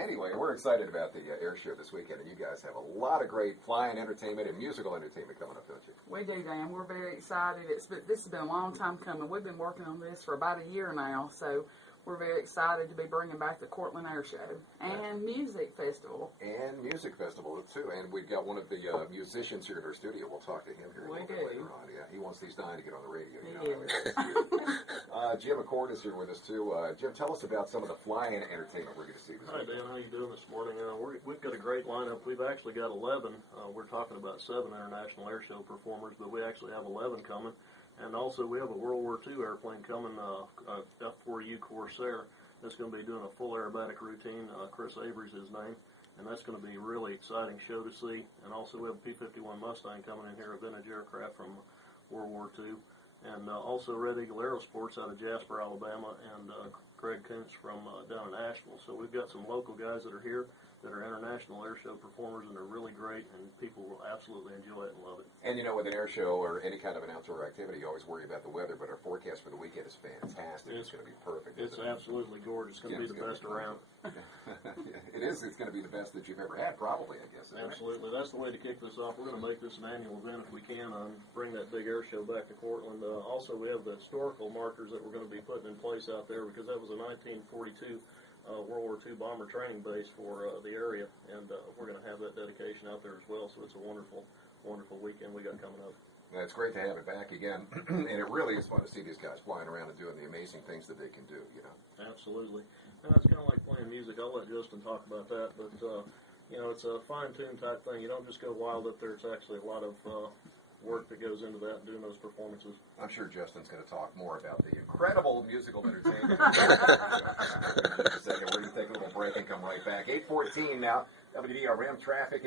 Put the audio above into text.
Anyway, we're excited about the air show this weekend, and you guys have a lot of great flying entertainment and musical entertainment coming up, don't you? We do, Dan. We're very excited. This has been a long time coming. We've been working on this for about a year now, so we're very excited to be bringing back the Cortland Air Show and Music Festival. And Music Festival, too. And we've got one of the musicians here in our studio. We'll talk to him here a little bit later on. Yeah, he's dying to get on the radio. Jim McCord is here with us, too. Jim, tell us about some of the flying entertainment we're going to see this weekend. Hi, Dan. How you doing this morning? We've got a great lineup. We've actually got 11. We're talking about 7 international air show performers, but we actually have 11 coming. And also, we have a World War II airplane coming, F-4U Corsair, that's going to be doing a full aerobatic routine. Chris Avery's his name, and that's going to be a really exciting show to see. And also, we have a P-51 Mustang coming in here, a vintage aircraft from World War II. And also Red Eagle Aerosports out of Jasper, Alabama, and Greg Kuntz from down in Asheville. So we've got some local guys that are here that are international air show performers, and they're really great, and people will absolutely enjoy it and love it. And you know, with an air show or any kind of an outdoor activity, you always worry about the weather, but our forecast for the weekend is fantastic. It's going to be perfect. It's absolutely gorgeous. It's going to be the best around. It is. It's going to be the best that you've ever had, probably, I guess. Absolutely. That's the way to kick this off. We're going to make this an annual event if we can, and bring that big air show back to Cortland. Also, we have the historical markers that we're going to be putting in place out there, because that was a 1942 World War II bomber training base for the area, and we're going to have that dedication out there as well. So it's a wonderful, wonderful weekend we got coming up. It's great to have it back again, and it really is fun to see these guys flying around and doing the amazing things that they can do, you know. Absolutely. And it's kind of like playing music. I'll let Justin talk about that, but, you know, it's a fine-tuned type thing. You don't just go wild up there. It's actually a lot of work that goes into that and doing those performances. I'm sure Justin's going to talk more about the incredible musical entertainment. We're going to take a little break and come right back. 8:14 now, WDRM traffic.